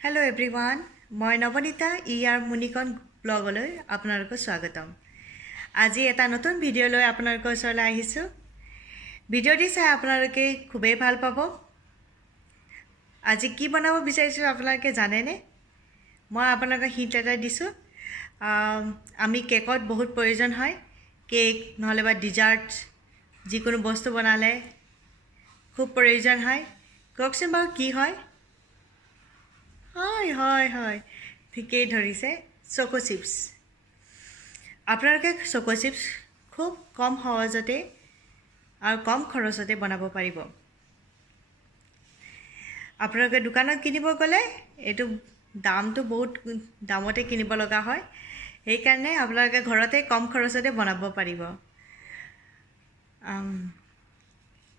Hello everyone मैं Navneeta are मुनिकन ब्लगলৈ আপোনালোকক স্বাগতম। আজি এটা নতুন ভিডিঅ' লৈ আপোনালোকৰ ওচৰলৈ আহিছোঁ। ভিডিঅ'টি চাই আপোনালোকে খুবেই ভাল পাব। আজি কি বনাব বিচাৰিছোঁ আপোনালোকে জানেনে? মই আপোনালোকক হিণ্ট এটা দিছোঁ। আমি কেকত বহুত প্ৰয়োজন হয়। কেক নহলে বা ডিজাৰ্ট যিকোনো বস্তু বনালে খুব প্ৰয়োজন হয়। কওকচোন বাৰু কি হয়? হয় হয় হয় ঠিকেই ধৰিছে, চকো চিপ্স। আপোনালোকে চকো চিপ্স খুব কম সহজতে আৰু কম খৰচতে বনাব পাৰিব। আপোনালোকে দোকানত কিনিব গ'লে এইটো দামটো বহুত দামতে কিনিব লগা হয়। সেইকাৰণে আপোনালোকে ঘৰতে কম খৰচতে বনাব পাৰিব।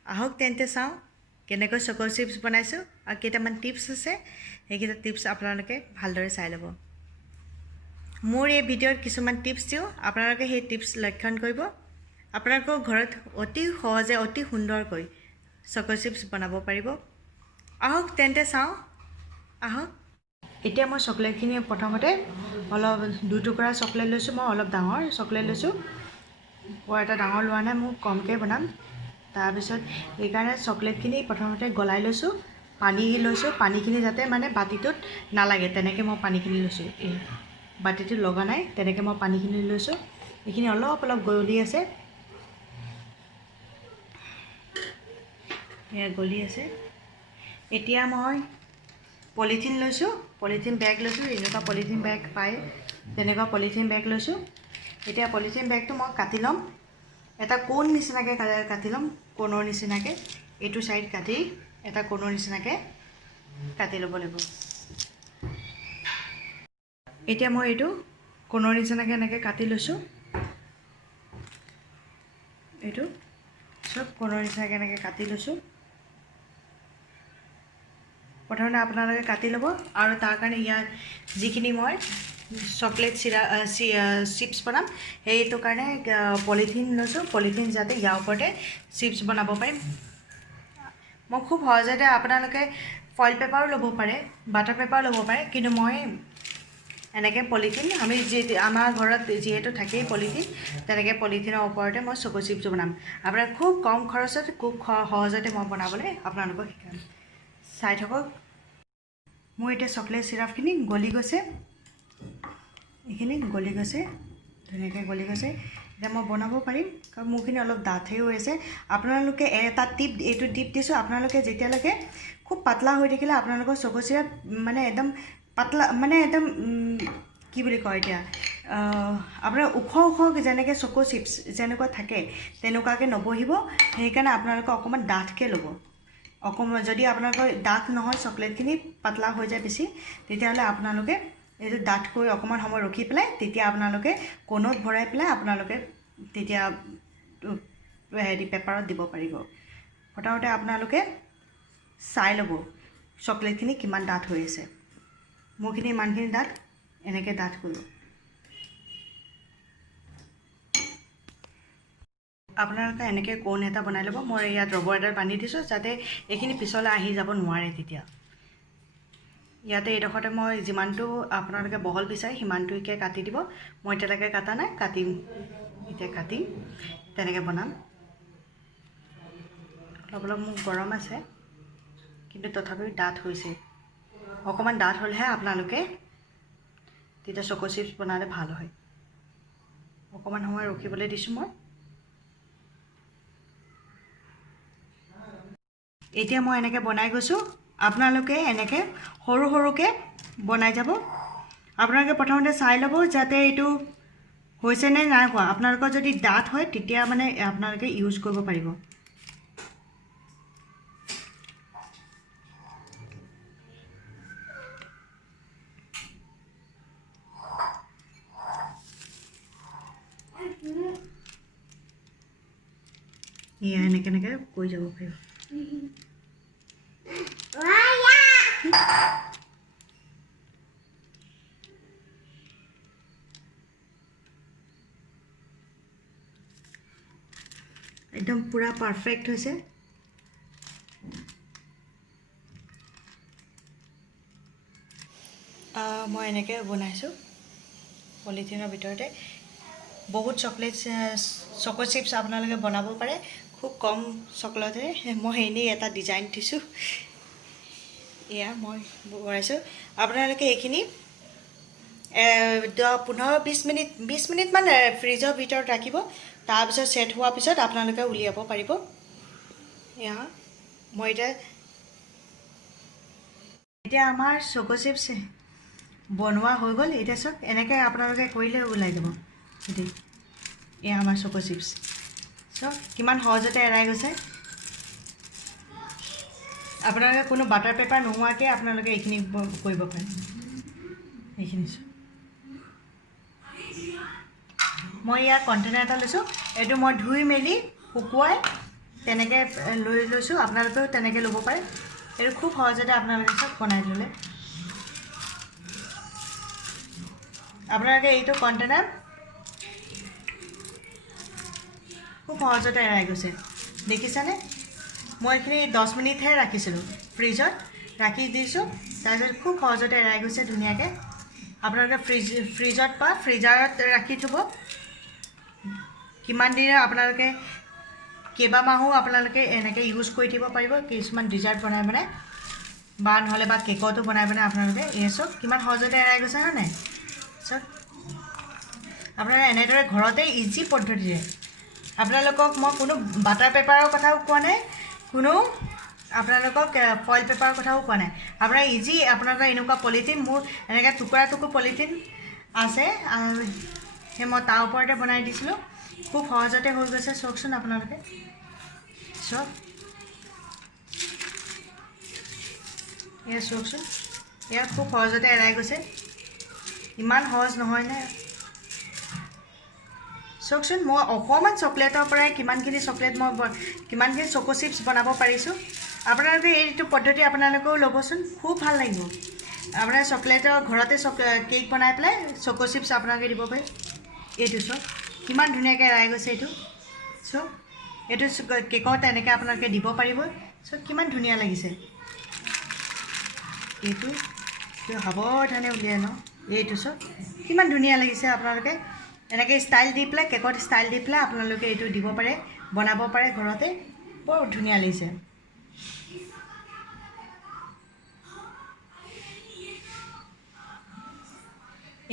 আহক তেন্তে চাওঁ কেনেকৈ চকো চিপ্স বনাইছোঁ আৰু কেইটামান টিপছ আছে। সেইকেইটা টিপছ আপোনালোকে ভালদৰে চাই ল'ব। মোৰ এই ভিডিঅ'ত কিছুমান টিপছ দিওঁ, আপোনালোকে সেই টিপছ লক্ষণ কৰিব। আপোনালোকৰ ঘৰত অতি সহজে অতি সুন্দৰকৈ চকো চিপ্স বনাব পাৰিব। আহক তেন্তে চাওঁ। আহক। এতিয়া মই চকলেটখিনি প্ৰথমতে অলপ দুটুকুৰা চকলেট লৈছোঁ। মই অলপ ডাঙৰ চকলেট লৈছোঁ, বৰ এটা ডাঙৰ লোৱা নাই, মই কমকৈ বনাম। তাৰপিছত সেইকাৰণে চকলেটখিনি প্ৰথমতে গলাই লৈছোঁ, পানী লৈছোঁ। পানীখিনি যাতে মানে বাতিটোত নালাগে তেনেকৈ মই পানীখিনি লৈছোঁ। বাতিটোত লগা নাই তেনেকৈ মই পানীখিনি লৈছোঁ। এইখিনি অলপ অলপ গলি আছে, এয়া গলি আছে। এতিয়া মই পলিথিন লৈছোঁ, পলিথিন বেগ লৈছোঁ। এনেকুৱা পলিথিন বেগ পায়, তেনেকুৱা পলিথিন বেগ লৈছোঁ। এতিয়া পলিথিন বেগটো মই কাটি ল'ম, এটা কোণ নিচিনাকৈ কাটি ল'ম। কোণৰ নিচিনাকৈ এইটো ছাইড কাটি এটা কোণৰ নিচিনাকৈ কাটি ল'ব লাগিব। এতিয়া মই এইটো কোণৰ নিচিনাকৈ এনেকৈ কাটি লৈছোঁ। এইটো চব কোণৰ নিচিনাকৈ এনেকৈ কাটি লৈছোঁ। প্ৰথমতে আপোনালোকে কাটি ল'ব আৰু তাৰ কাৰণে ইয়াত যিখিনি মই চকলেট চিপ্ছ বনাম সেইটো কাৰণে পলিথিন লৈছোঁ। পলিথিন যাতে ইয়াৰ ওপৰতে চিপ্ছ বনাব পাৰিম। মই খুব সহজতে আপোনালোকে ফইল পেপাৰো ল'ব পাৰে, বাটাৰ পেপাৰো ল'ব পাৰে, কিন্তু মই এনেকৈ পলিথিন আমাৰ ঘৰত যিহেতু থাকেই পলিথিন, তেনেকৈ পলিথিনৰ ওপৰতে মই চকো চিপ্ছ বনাম। আপোনাৰ খুব কম খৰচত খুব সহজতে মই বনাবলৈ আপোনালোকক শিকাম। চাই থাকক। মোৰ এতিয়া চকলেট চিৰাপখিনি গলি গৈছে, এইখিনি গলি গৈছে, ধুনীয়াকৈ গলি গৈছে। এতিয়া মই বনাব পাৰিম, কাৰণ মোৰখিনি অলপ ডাঠেই হৈ আছে। আপোনালোকে এটা এইটো টিপ দিছোঁ, আপোনালোকে যেতিয়ালৈকে খুব পাতলা হৈ থাকিলে আপোনালোকৰ চকো চিৰাপ মানে একদম পাতলা, মানে একদম কি বুলি কয় এতিয়া, আপোনাৰ ওখ ওখ যেনেকৈ চকো চিপ্ছ যেনেকুৱা থাকে তেনেকুৱাকৈ নবহিব। সেইকাৰণে আপোনালোকে অকণমান ডাঠকৈ ল'ব। অকণমান যদি আপোনালোকৰ ডাঠ নহয়, চকলেটখিনি পাতলা হৈ যায় বেছি, তেতিয়াহ'লে আপোনালোকে এইটো ডাঠকৈ অকণমান সময় ৰখি পেলাই তেতিয়া আপোনালোকে কোণত ভৰাই পেলাই আপোনালোকে তেতিয়া পেপাৰত দিব পাৰিব। প্ৰথমতে আপোনালোকে চাই ল'ব চকলেটখিনি কিমান ডাঠ হৈ আছে। মোৰখিনি ইমানখিনি ডাঠ, এনেকৈ ডাঠ কৰিব। আপোনালোকে এনেকৈ কোণ এটা বনাই ল'ব। মই ইয়াত ৰবৰ এডাল বান্ধি দিছোঁ যাতে এইখিনি পিছলৈ আহি যাব নোৱাৰে। তেতিয়া ইয়াতে এইডোখৰতে মই যিমানটো আপোনালোকে বহল বিচাৰে সিমানটোকে কাটি দিব। মই এতিয়ালৈকে কাটা নাই, কাটিম। এতিয়া কাটিম, তেনেকৈ বনাম। অলপ অলপ মোৰ গৰম আছে, কিন্তু তথাপিও ডাঠ হৈছে। অকণমান ডাঠ হ'লেহে আপোনালোকে তেতিয়া চকো চিপ্ছ বনালে ভাল হয়। অকণমান সময় ৰখিবলৈ দিছোঁ মই। এতিয়া মই এনেকৈ বনাই গৈছোঁ। আপোনালোকে এনেকৈ সৰু সৰুকৈ বনাই যাব। আপোনালোকে প্ৰথমতে চাই ল'ব যাতে এইটো হৈছে নে নাই হোৱা। আপোনালোকৰ যদি ডাঠ হয় তেতিয়া মানে আপোনালোকে ইউজ কৰিব পাৰিব। এয়া এনেকৈ এনেকৈ কৰি যাব পাৰিব। একদম পুৰা পাৰফেক্ট হৈছে। মই এনেকৈ বনাইছোঁ পলিথিনৰ ভিতৰতে বহুত চকো চিপছ আপোনালোকে বনাব পাৰে খুব কম চকলেটে মই এনেই এটা ডিজাইন দিছোঁ এয়া মই বনাইছোঁ আপোনালোকে এইখিনি 15-20 মিনিটমান ফ্ৰিজৰ ভিতৰত ৰাখিব তাৰপিছত ছেট হোৱাৰ পিছত আপোনালোকে উলিয়াব পাৰিব এয়া মই এতিয়া আমাৰ চকো চিপছ বনোৱা হৈ গ'ল এতিয়া চাওক এনেকৈ আপোনালোকে কৰিলে ওলাই যাব এতিয়া এয়া আমাৰ চকো চিপছ চাওক কিমান সহজতে এৰাই গৈছে আপোনালোকে কোনো বাটাৰ পেপাৰ নোহোৱাকৈ আপোনালোকে এইখিনি কৰিব পাৰে এইখিনি মই ইয়াৰ কণ্টেইনাৰ এটা লৈছোঁ এইটো মই ধুই মেলি শুকুৱাই তেনেকৈ লৈ লৈছোঁ আপোনালোকেও তেনেকৈ ল'ব পাৰে এইটো খুব সহজতে আপোনালোকে চব বনাই ল'লে আপোনালোকে এইটো কণ্টেইনাৰ খুব সহজতে এৰাই গৈছে দেখিছেনে মই এইখিনি 10 মিনিটহে ৰাখিছিলোঁ ফ্ৰিজত ৰাখি দিছোঁ তাৰপিছত খুব সহজতে এৰাই গৈছে ধুনীয়াকৈ আপোনালোকে ফ্ৰিজত বা ফ্ৰিজাৰত ৰাখি থ'ব কিমান দিনৰ আপোনালোকে কেইবামাহো আপোনালোকে এনেকৈ ইউজ কৰি থাকিব পাৰিব কিছুমান ডিজাৰ্ট বনাই বা নহ'লে বা কেকতো বনাই আপোনালোকে এই চব কিমান সহজতে এৰাই গৈছে হয় নাই চব আপোনালোকে এনেদৰে ঘৰতে ইজি পদ্ধতিৰে আপোনালোকক মই কোনো বাটাৰ পেপাৰৰ কথাও কোৱা নাই কোনো আপোনালোকক ফইল পেপাৰৰ কথাও কোৱা নাই আপোনাৰ ইজি আপোনালোকৰ এনেকুৱা পলিথিন মোৰ এনেকৈ টুকুৰা পলিথিন আছে সেই মই তাৰ ওপৰতে বনাই দিছিলোঁ খুব সহজতে হৈ গৈছে চাওকচোন আপোনালোকে চব এয়া চাওকচোন এয়া খুব সহজতে এৰাই গৈছে ইমান সহজ নহয়নে চাওকচোন মই অকণমান চকলেটৰ পৰাই কিমানখিনি চকলেট মই কিমানখিনি চকো চিপছ বনাব পাৰিছোঁ আপোনালোকে এইটো পদ্ধতি আপোনালোকেও ল'বচোন খুব ভাল লাগিব আপোনাৰ চকলেটৰ ঘৰতে কেক বনাই পেলাই চকো চিপছ আপোনালোকে দিব পাৰে এইটো চব কিমান ধুনীয়াকৈ এৰাই গৈছে এইটো চব এইটো কেকত এনেকৈ আপোনালোকে দিব পাৰিব চব কিমান ধুনীয়া লাগিছে এইটো সাৱধানে উলিয়াই লওঁ এইটো চব কিমান ধুনীয়া লাগিছে আপোনালোকে এনেকৈ ষ্টাইল দি পেলাই কেকত ষ্টাইল দি পেলাই আপোনালোকে এইটো দিব পাৰে বনাব পাৰে ঘৰতে বৰ ধুনীয়া লাগিছে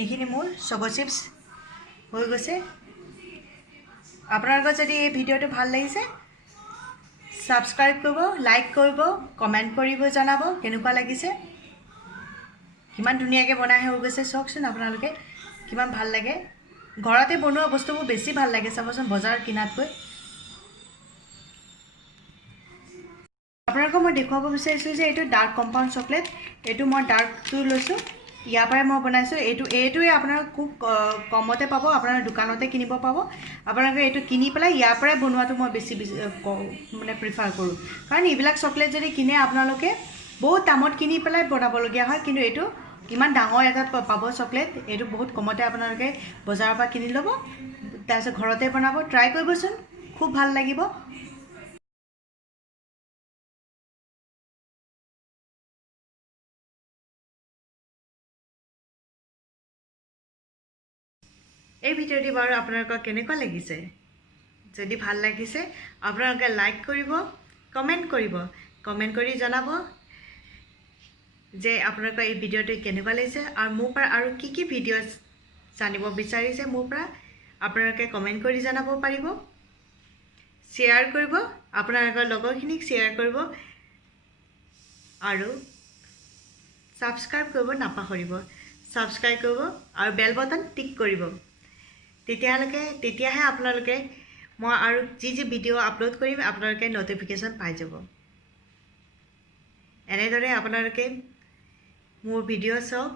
এইখিনি মোৰ চকো চিপছ হৈ গৈছে আপোনালোকৰ যদি এই ভিডিঅ'টো ভাল লাগিছে ছাবস্ক্ৰাইব কৰিব লাইক কৰিব কমেণ্ট কৰিব জনাব কেনেকুৱা লাগিছে কিমান ধুনীয়াকৈ বনাই হৈ গৈছে চাওকচোন আপোনালোকে কিমান ভাল লাগে ঘৰতে বনোৱা বস্তুবোৰ বেছি ভাল লাগে চাবচোন বজাৰত কিনাতকৈ আপোনালোকক মই দেখুৱাব বিচাৰিছোঁ যে এইটো ডাৰ্ক কম্পাউণ্ড চকলেট এইটো মই ডাৰ্কটো লৈছোঁ ইয়াৰ পৰাই মই বনাইছোঁ এইটোৱে আপোনালোক খুব কমতে পাব আপোনাৰ দোকানতে কিনিব পাব আপোনালোকে এইটো কিনি পেলাই ইয়াৰ পৰাই বনোৱাটো মই বেছি মানে প্ৰিফাৰ কৰোঁ কাৰণ এইবিলাক চকলেট যদি কিনে আপোনালোকে বহুত দামত কিনি পেলাই বনাবলগীয়া হয় কিন্তু এইটো ইমান ডাঙৰ এটা পাব চকলেট এইটো বহুত কমতে আপোনালোকে বজাৰৰ পৰা কিনি ল'ব তাৰপিছত ঘৰতে বনাব ট্ৰাই কৰিবচোন খুব ভাল লাগিব এই ভিডিঅ'টি বাৰু আপোনালোকৰ কেনেকুৱা লাগিছে যদি ভাল লাগিছে আপোনালোকে লাইক কৰিব কমেণ্ট কৰি জনাব যে আপোনালোকৰ এই ভিডিঅ'টো কেনেকুৱা লাগিছে আৰু মোৰ পৰা আৰু কি কি ভিডিঅ' জানিব বিচাৰিছে মোৰ পৰা আপোনালোকে কমেণ্ট কৰি জনাব পাৰিব শ্বেয়াৰ কৰিব আপোনালোকৰ লগৰখিনিক শ্বেয়াৰ কৰিব আৰু ছাবস্ক্ৰাইব কৰিব নাপাহৰিব ছাবস্ক্ৰাইব কৰিব আৰু বেল বটন টিক কৰিব তেতিয়াহে আপোনালোকে মই আৰু যি ভিডিঅ' আপলোড কৰিম আপোনালোকে ন'টিফিকেশ্যন পাই যাব এনেদৰে আপোনালোকে মোৰ ভিডিঅ' চাওক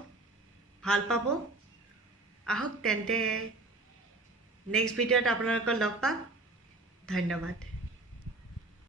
ভাল পাব আহক তেন্তে নেক্সট ভিডিঅ'ত আপোনালোকক লগ পাম ধন্যবাদ